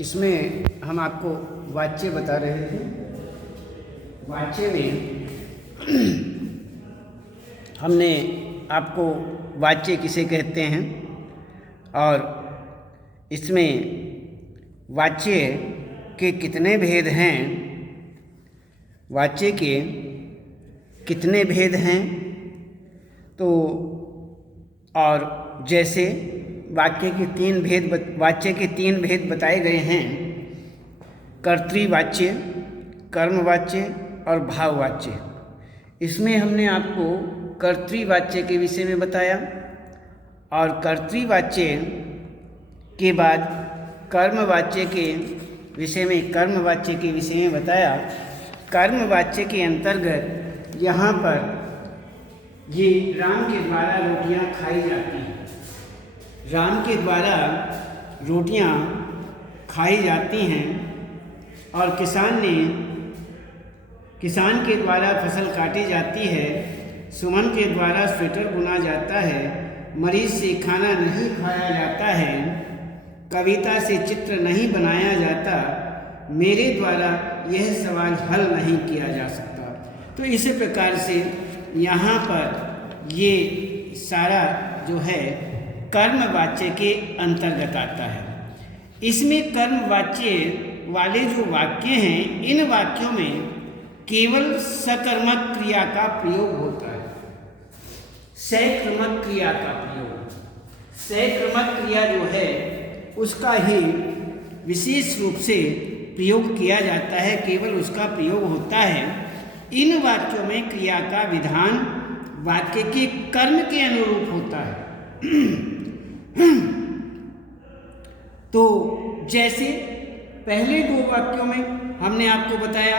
इसमें हम आपको वाच्य बता रहे थे। वाच्य में हमने आपको वाच्य किसे कहते हैं और इसमें वाच्य के कितने भेद हैं, वाच्य के कितने भेद हैं। तो और जैसे वाच्य के तीन भेद बताए गए हैं, कर्तृवाच्य, कर्मवाच्य और भाववाच्य। इसमें हमने आपको कर्तृवाच्य के विषय में बताया और कर्तृवाच्य के बाद कर्मवाच्य के विषय में बताया। कर्मवाच्य के अंतर्गत यहाँ पर ये राम के द्वारा रोटियां खाई जाती हैं। राम के द्वारा रोटियां खाई जाती हैं और किसान के द्वारा फसल काटी जाती है। सुमन के द्वारा स्वेटर बुना जाता है। मरीज से खाना नहीं खाया जाता है। कविता से चित्र नहीं बनाया जाता। मेरे द्वारा यह सवाल हल नहीं किया जा सकता। तो इसी प्रकार से यहाँ पर ये सारा जो है कर्मवाच्य के अंतर्गत आता है। इसमें कर्मवाच्य वाले जो वाक्य हैं, इन वाक्यों में केवल सकर्मक क्रिया का प्रयोग होता है। सक्रमक क्रिया का प्रयोग, सक्रमक क्रिया जो है उसका ही विशेष रूप से प्रयोग किया जाता है, केवल उसका प्रयोग होता है। इन वाक्यों में क्रिया का विधान वाक्य के कर्म के अनुरूप होता है। तो जैसे पहले दो वाक्यों में हमने आपको बताया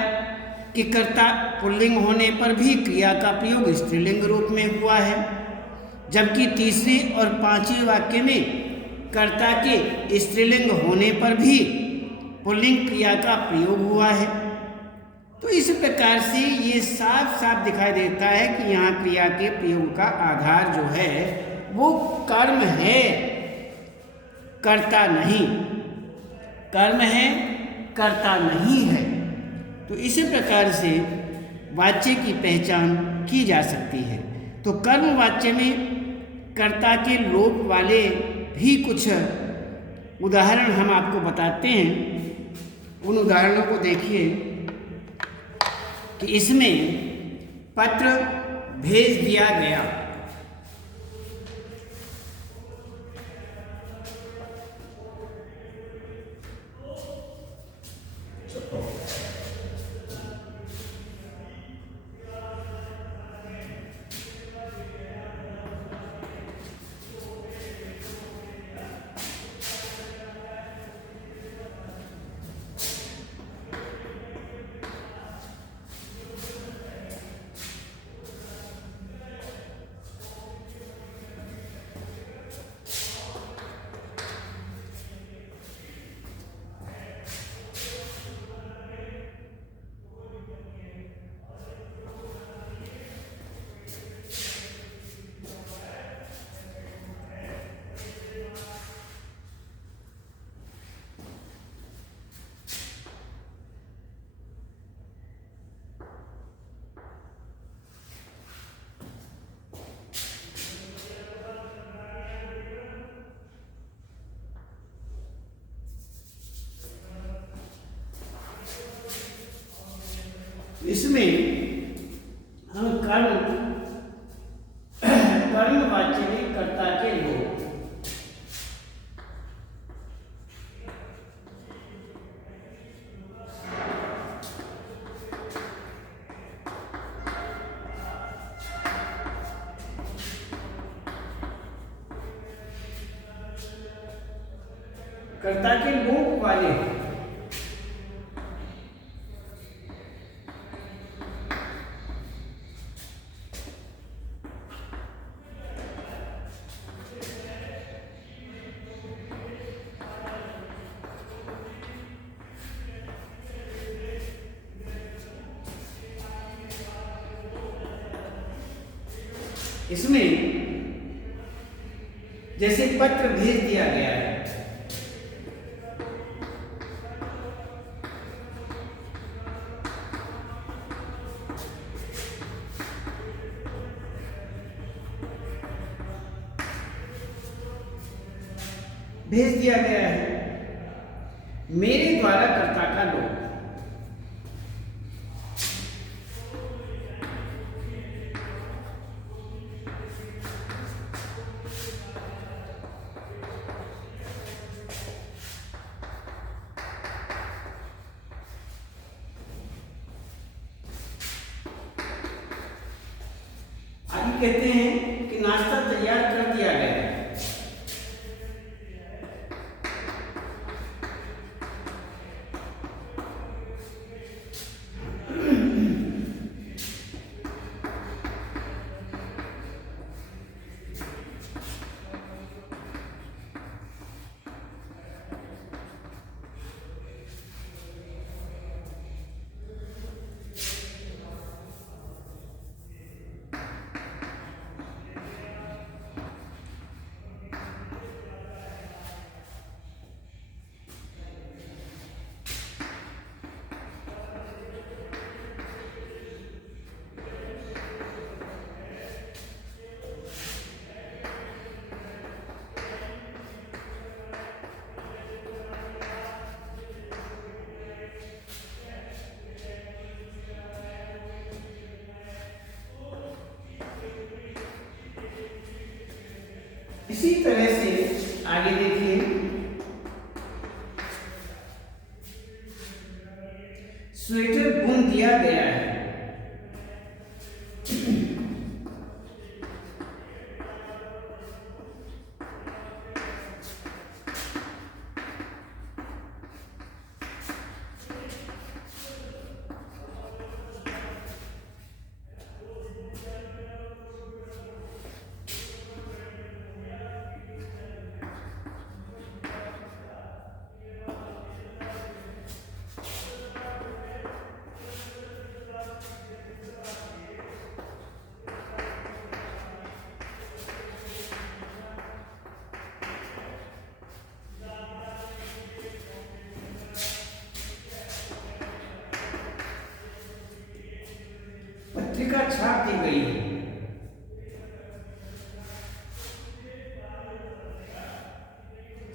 कि कर्ता पुल्लिंग होने पर भी क्रिया का प्रयोग स्त्रीलिंग रूप में हुआ है, जबकि तीसरे और पांचवें वाक्य में कर्ता के स्त्रीलिंग होने पर भी पुल्लिंग क्रिया का प्रयोग हुआ है। तो इस प्रकार से ये साफ साफ दिखाई देता है कि यहाँ क्रिया के प्रयोग का आधार जो है वो कर्म है, कर्ता नहीं। कर्म है, कर्ता नहीं है। तो इसी प्रकार से वाच्य की पहचान की जा सकती है। तो कर्म वाच्य में कर्ता के लोप वाले भी कुछ उदाहरण हम आपको बताते हैं। उन उदाहरणों को देखिए कि इसमें पत्र भेज दिया गया, इसमें हम कर्म वाच्य में कर्ता के लोप, कर्ता के लोप वाले इसमें जैसे पत्र भेज दिया गया है, भेज दिया गया है। मेरे द्वारा कर्ता का लोप। आगे कहते हैं कि नाश्ता तैयार कर दिया गया है। इसी तरह से आगे देखिए, स्वेटर बुन दिया गया है। पत्रिका छाप दी गई है।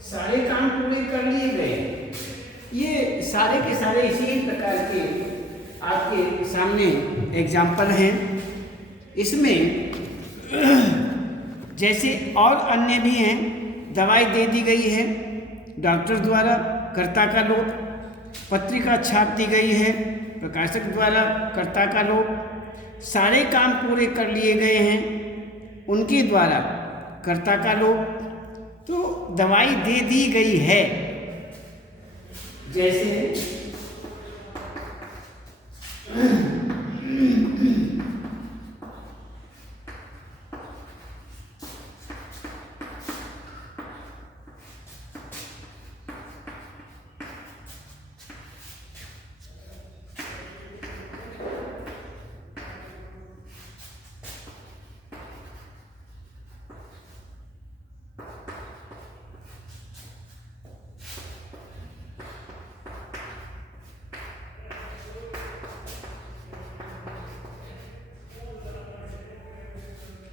सारे काम पूरे कर लिए गए। ये सारे के सारे इसी प्रकार के आपके सामने एग्जाम्पल हैं। इसमें जैसे और अन्य भी हैं। दवाई दे दी गई है डॉक्टर द्वारा, कर्ता का लोप। पत्रिका छाप दी गई है प्रकाशक द्वारा, कर्ता का लोप। सारे काम पूरे कर लिए गए हैं उनके द्वारा, कर्ता का लोप। तो दवाई दे दी गई है, जैसे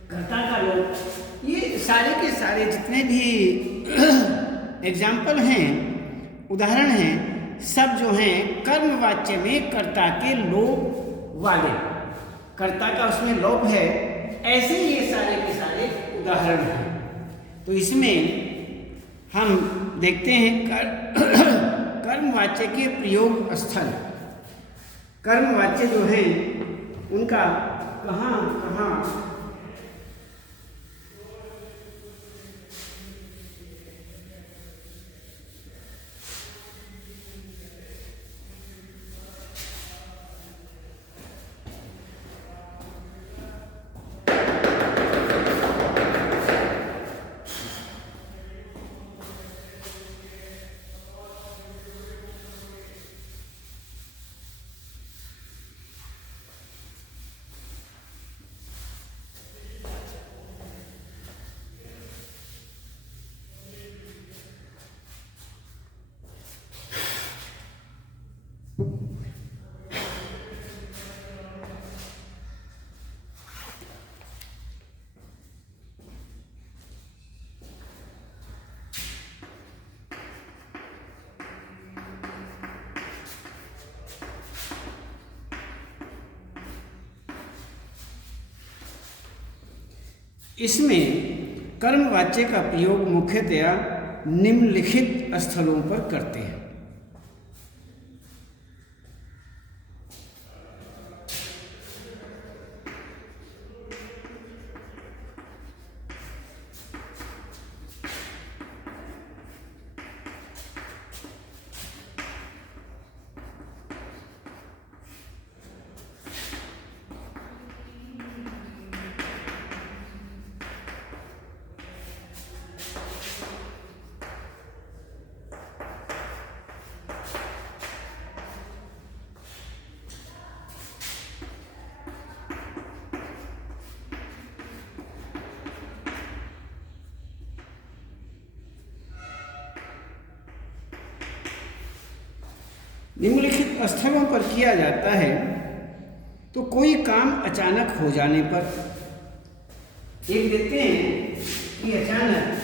कर्ता का लोप। ये सारे के सारे जितने भी एग्जाम्पल हैं, उदाहरण हैं, सब जो हैं कर्मवाच्य में कर्ता के लोप वाले, कर्ता का उसमें लोप है, ऐसे ये सारे के सारे उदाहरण हैं। तो इसमें हम देखते हैं कर्मवाच्य के प्रयोग स्थल। कर्मवाच्य जो हैं उनका कहाँ कहाँ इसमें कर्मवाच्य का प्रयोग मुख्यतया निम्नलिखित स्थलों पर करते हैं। निम्नलिखित स्थलों पर किया जाता है तो कोई काम अचानक हो जाने पर, एक देते हैं कि अचानक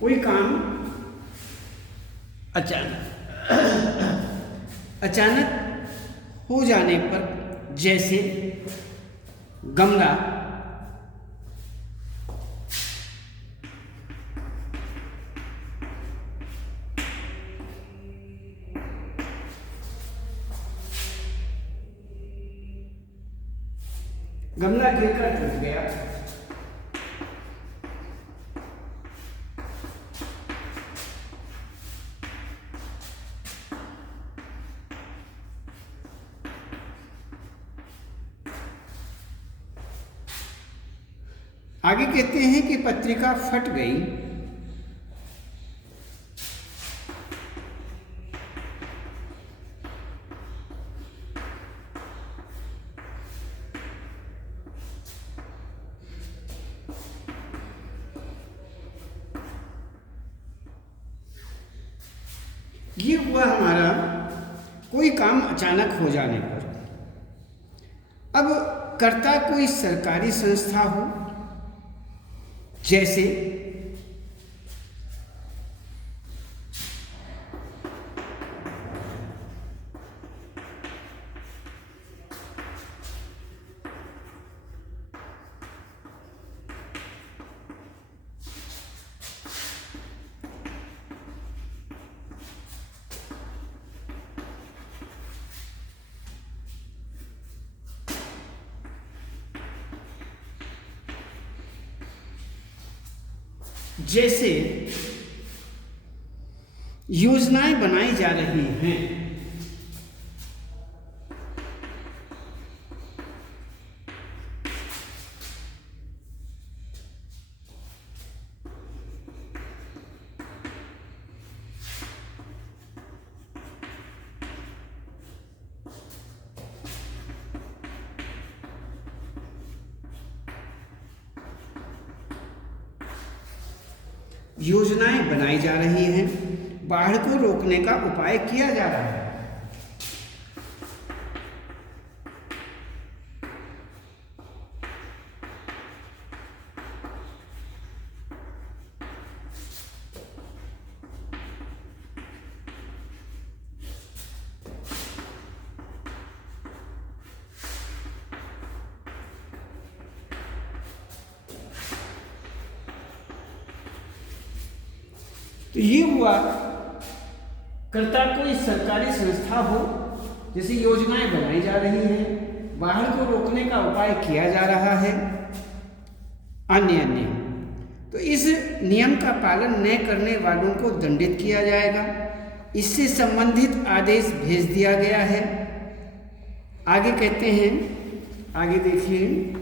कोई काम अचानक हो जाने पर, जैसे गमला गिरकर टूट गया, आगे कहते हैं कि पत्रिका फट गई, ये हुआ हमारा कोई काम अचानक हो जाने पर। अब कर्ता कोई सरकारी संस्था हो, जैसे योजनाएं बनाई जा रही हैं, बाढ़ को रोकने का उपाय किया जा रहा है। तो ये हुआ कर्ता कोई सरकारी संस्था हो, जैसे योजनाएं बनाई जा रही हैं, बाढ़ को रोकने का उपाय किया जा रहा है, अन्य तो इस नियम का पालन न करने वालों को दंडित किया जाएगा। इससे संबंधित आदेश भेज दिया गया है। आगे कहते हैं, आगे देखिए,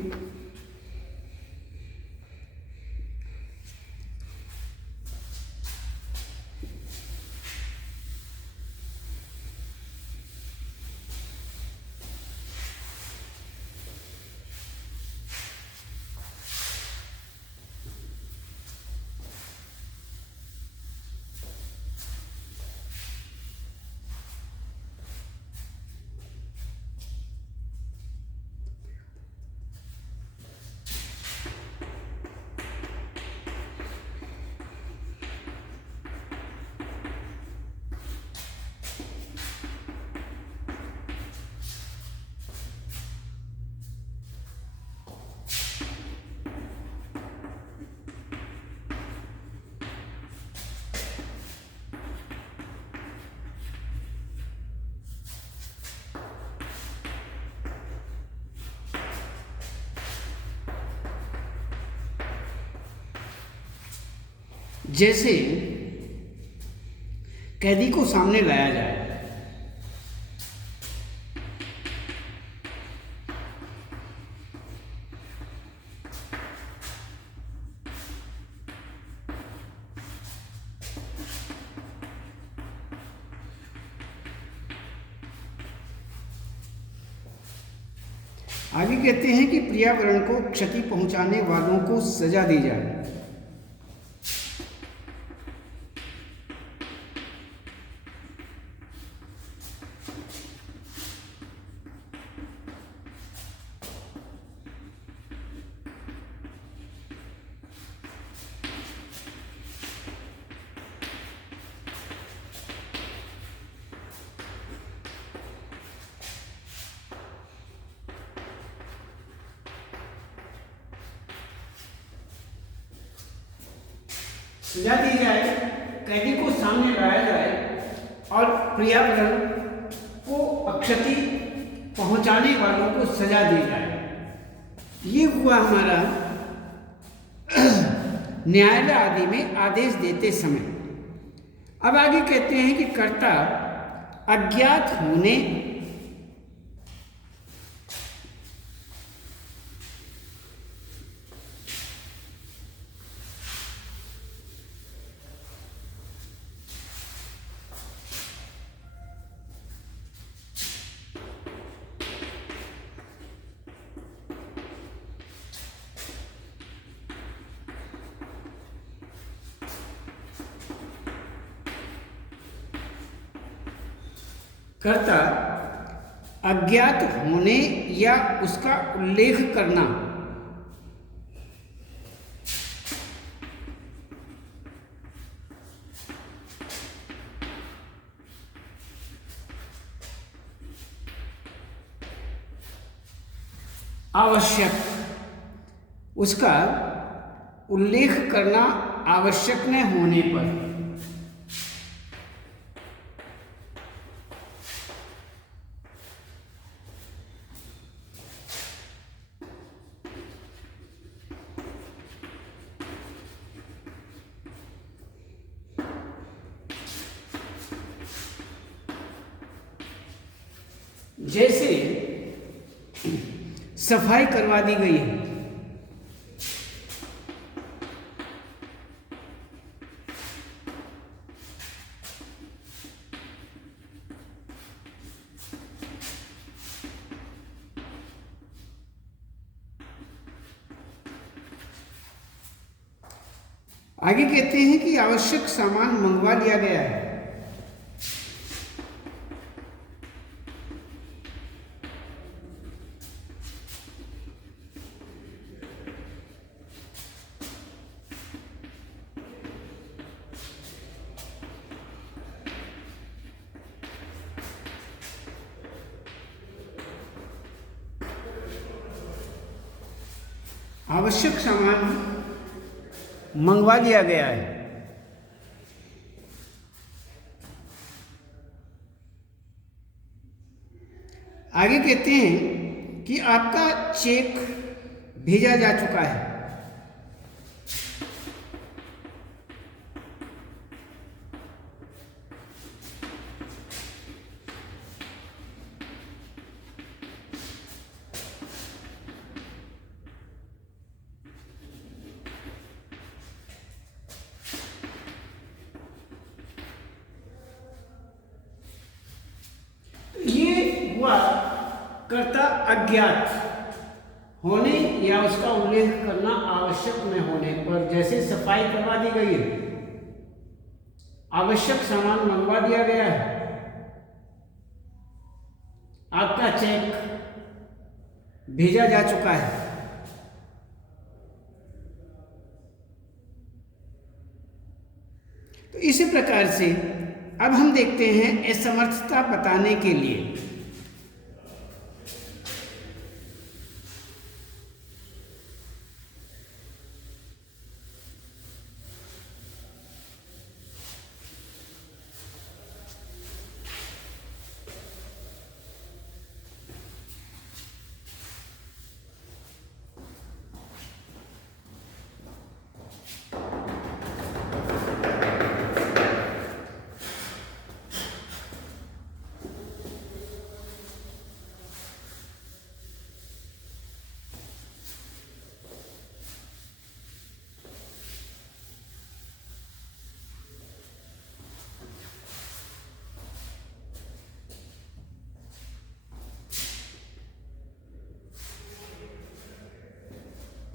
जैसे कैदी को सामने लाया जाए, आगे कहते हैं कि पर्यावरण को क्षति पहुंचाने वालों को सजा दी जाए। सजा दी जाए, कैदी को सामने लाया जाए और पर्यावरण को क्षति पहुंचाने वालों को सजा दी जाए। ये हुआ हमारा न्यायालय आदि में आदेश देते समय। अब आगे कहते हैं कि कर्ता अज्ञात होने कर्ता अज्ञात होने या उसका उल्लेख करना आवश्यक, उसका उल्लेख करना आवश्यक न होने पर जैसे सफाई करवा दी गई है, आगे कहते हैं कि आवश्यक सामान मंगवा लिया गया है। आवश्यक सामान मंगवा लिया गया है। आगे कहते हैं कि आपका चेक भेजा जा चुका है। कर्ता अज्ञात होने या उसका उल्लेख करना आवश्यक न होने पर, जैसे सफाई करवा दी गई है, आवश्यक सामान मंगवा दिया गया है, आपका चेक भेजा जा चुका है। तो इसी प्रकार से अब हम देखते हैं असमर्थता बताने के लिए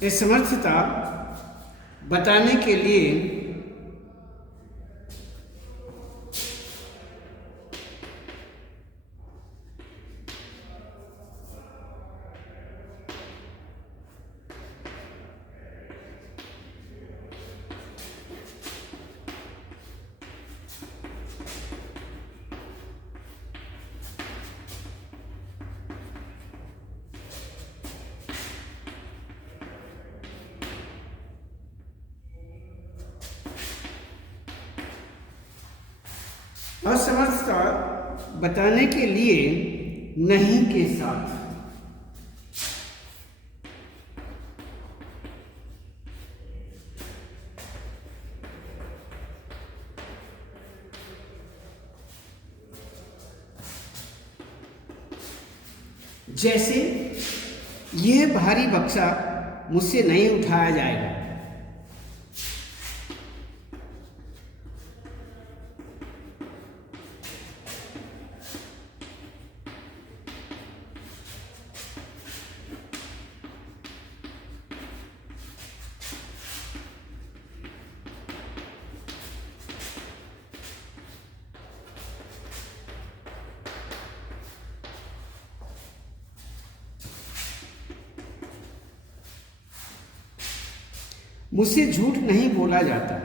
असमर्थता बताने के लिए असमर्थता बताने के लिए नहीं के साथ जैसे यह भारी बक्सा मुझसे नहीं उठाया जाएगा। मुझसे झूठ नहीं बोला जाता।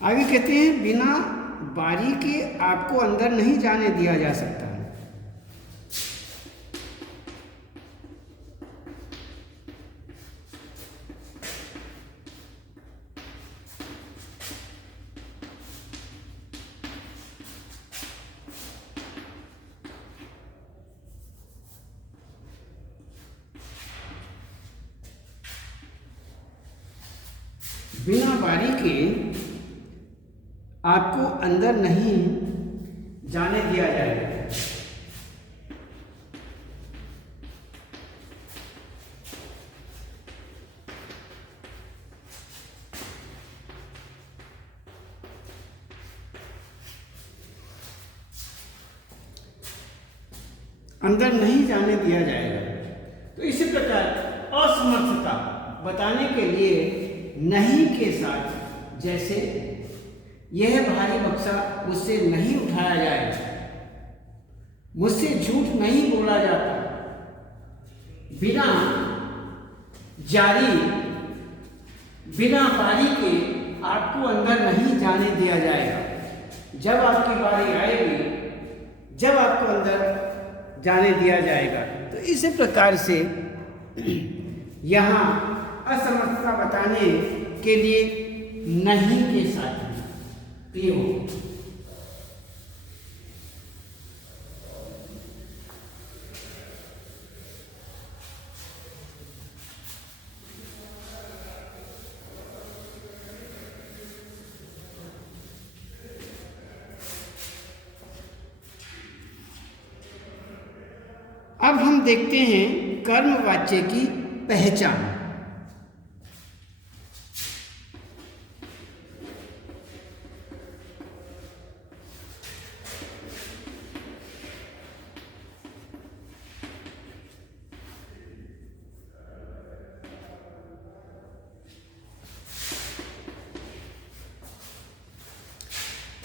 आगे कहते हैं, बिना बारी के आपको अंदर नहीं जाने दिया जा सकता। बिना बारी के आपको अंदर नहीं जाने दिया जाएगा। अंदर नहीं जाने दिया जाएगा। तो इसी प्रकार असमर्थता बताने के लिए नहीं के साथ, जैसे यह भारी बक्सा मुझसे नहीं उठाया जाएगा, मुझसे झूठ नहीं बोला जाता, बिना जारी बिना बारी के आपको अंदर नहीं जाने दिया जाएगा। जब आपकी बारी आएगी, जब आपको अंदर जाने दिया जाएगा। तो इसी प्रकार से यहाँ असमर्थता बताने के लिए नहीं के साथ प्रयोग। अब हम देखते हैं कर्मवाच्य की पहचान।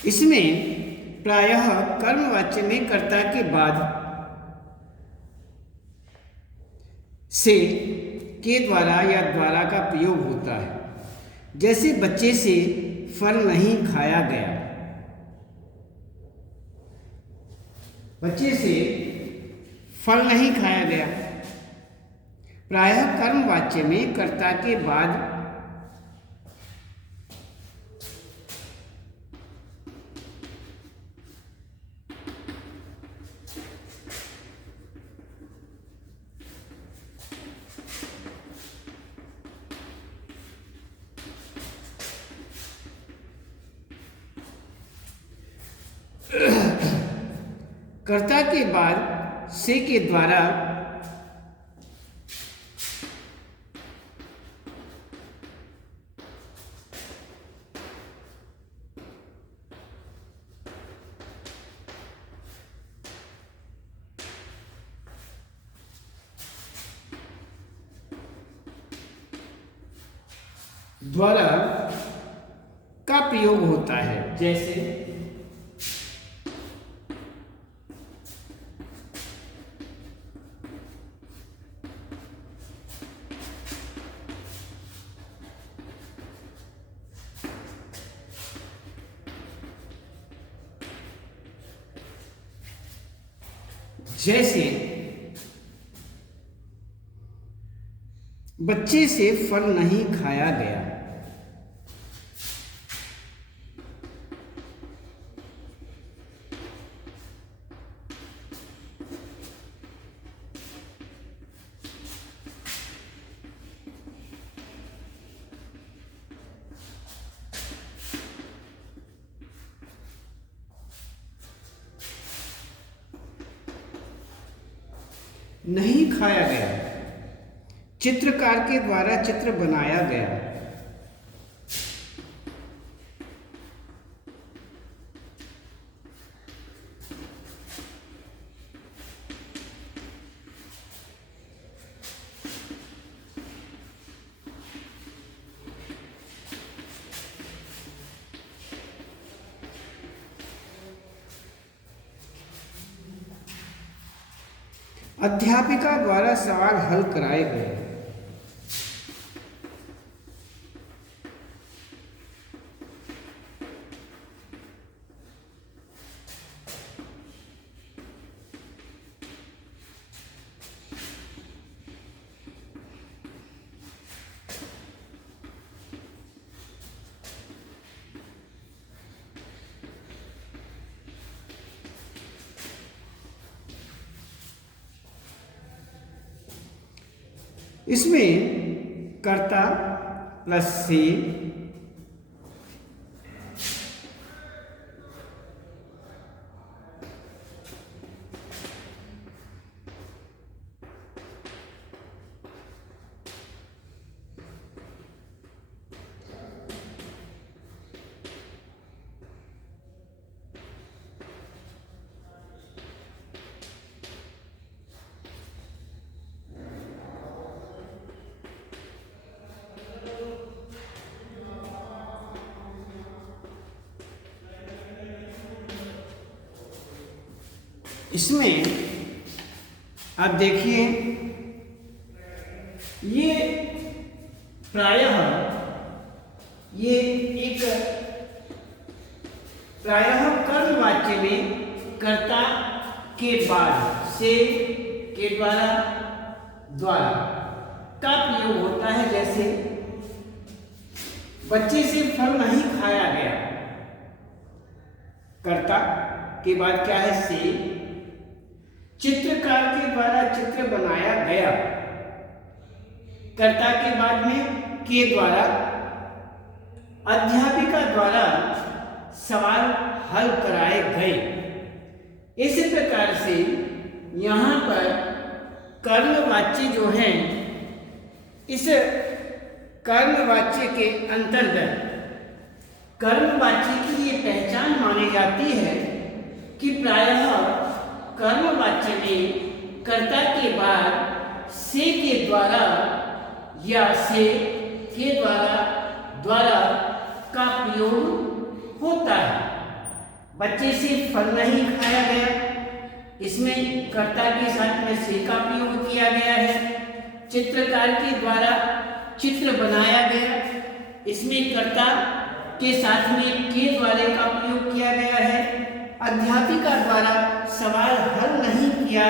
इसमें प्रायः कर्मवाच्य में कर्ता के बाद से के द्वारा या द्वारा का प्रयोग होता है। जैसे बच्चे से फल नहीं खाया गया, बच्चे से फल नहीं खाया गया। प्रायः कर्मवाच्य में कर्ता के बाद कर्ता के बाद से के द्वारा का प्रयोग होता है। जैसे बच्चे से फल नहीं खाया गया। नहीं खाया गया, चित्रकार के द्वारा चित्र बनाया गया। अध्यापिका द्वारा सवाल हल कराए गए। इसमें कर्ता प्लस से इसमें आप देखिए ये प्रायः ये एक कर्मवाच्य में कर्ता के बाद से के द्वारा का प्रयोग होता है। जैसे बच्चे से फल नहीं खाया गया, कर्ता के बाद क्या है से, चित्रकार के द्वारा चित्र बनाया गया, कर्ता के बाद में के द्वारा, अध्यापिका द्वारा सवाल हल कराए गए। इसी प्रकार से यहाँ पर कर्मवाच्य जो है, इस कर्मवाच्य के अंतर्गत कर्मवाच्य की ये पहचान मानी जाती है कि प्रायः कर्मवाच्य में कर्ता के बाद से के द्वारा या से के द्वारा का प्रयोग होता है। बच्चे से फल नहीं खाया गया, इसमें कर्ता के साथ में से का प्रयोग किया गया है। चित्रकार के द्वारा चित्र बनाया गया, इसमें कर्ता के साथ में के द्वारा का प्रयोग किया गया है। अध्यापिका द्वारा सवाल हल नहीं किया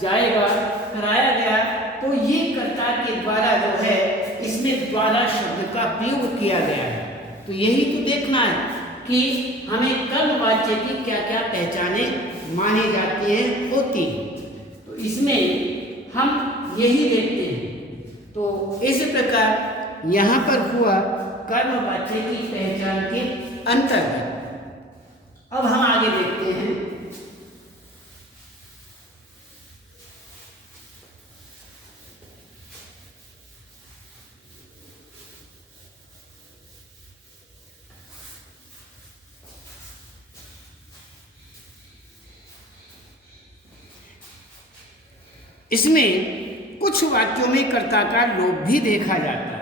जाएगा, कराया गया, तो ये कर्ता के द्वारा जो है इसमें द्वारा शब्द का प्रयोग किया गया है। तो यही तो देखना है कि हमें कर्मवाच्य की क्या क्या पहचानें मानी जाती है, होती है। तो इसमें हम यही देखते हैं। तो इस प्रकार यहाँ पर हुआ कर्मवाच्य की पहचान के अंतर्गत। अब हम आगे देखते हैं इसमें कुछ वाक्यों में कर्ता का लोप भी देखा जाता है।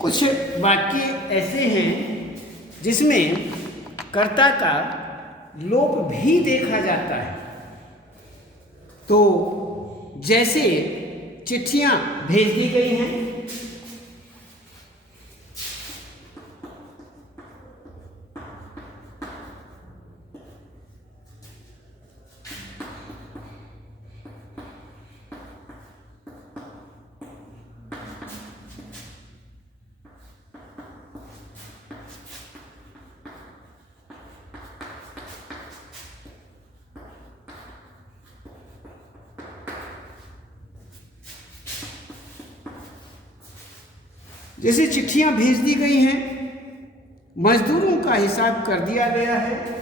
कुछ वाक्य ऐसे हैं जिसमें कर्ता का लोप भी देखा जाता है। तो जैसे चिट्ठियां भेज दी गई हैं, जैसे चिट्ठियां भेज दी गई हैं, मजदूरों का हिसाब कर दिया गया है,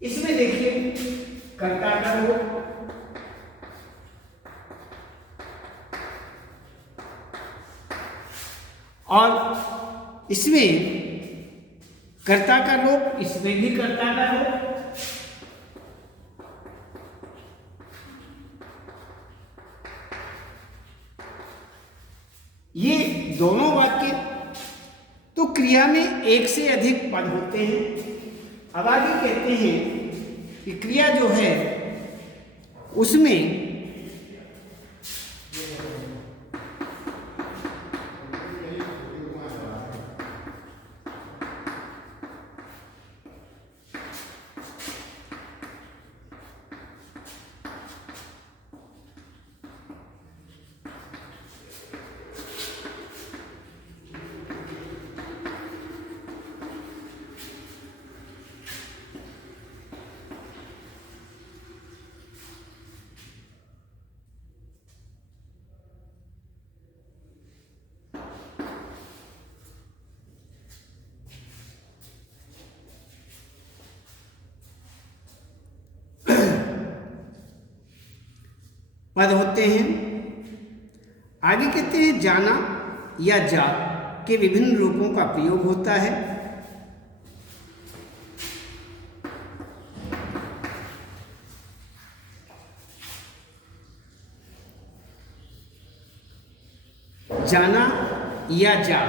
इसमें देखिए कर्ता का लोप, और इसमें कर्ता का लोप, इसमें भी कर्ता का लोप। ये दोनों वाक्य तो क्रिया में एक से अधिक पद होते हैं। अब आगे कहते हैं कि क्रिया जो है उसमें पद होते हैं। आगे कहते हैं जाना या जा के विभिन्न रूपों का प्रयोग होता है। जाना या जा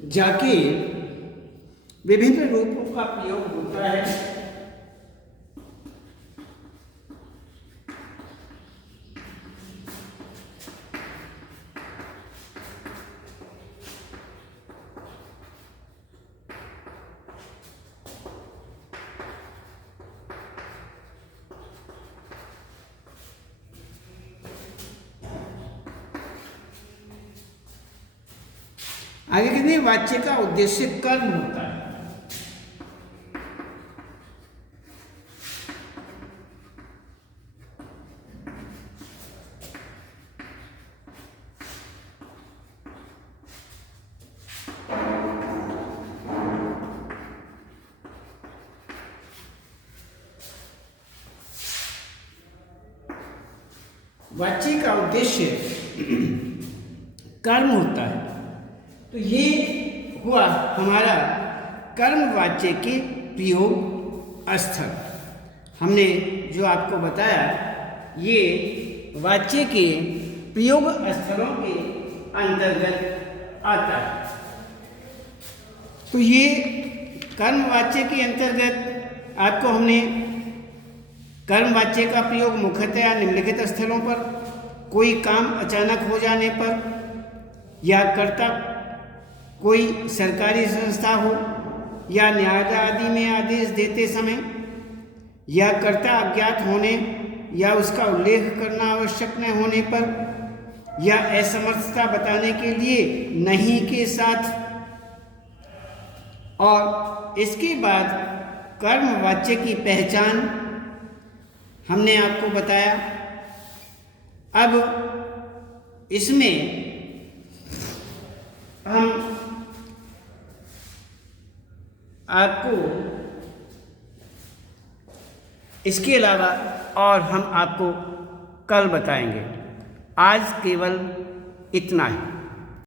जाके विभिन्न रूपों का प्रयोग होता है। आगे कहते हैं वाच्य का उद्देश्य कर्म होता है। वाच्य का उद्देश्य कर्म होता है। तो ये हुआ हमारा कर्मवाच्य के प्रयोग स्थल। हमने जो आपको बताया ये वाच्य के प्रयोग स्थलों के अंतर्गत आता है। तो ये कर्मवाच्य के अंतर्गत आपको हमने कर्मवाच्य का प्रयोग मुख्यतया निम्नलिखित स्थलों पर: कोई काम अचानक हो जाने पर, या कर्ता कोई सरकारी संस्था हो, या न्यायालय आदि में आदेश देते समय, या कर्ता अज्ञात होने या उसका उल्लेख करना आवश्यक न होने पर, या असमर्थता बताने के लिए नहीं के साथ। और इसके बाद कर्मवाच्य की पहचान हमने आपको बताया। अब इसमें हम आपको इसके अलावा और हम आपको कल बताएंगे। आज केवल इतना ही।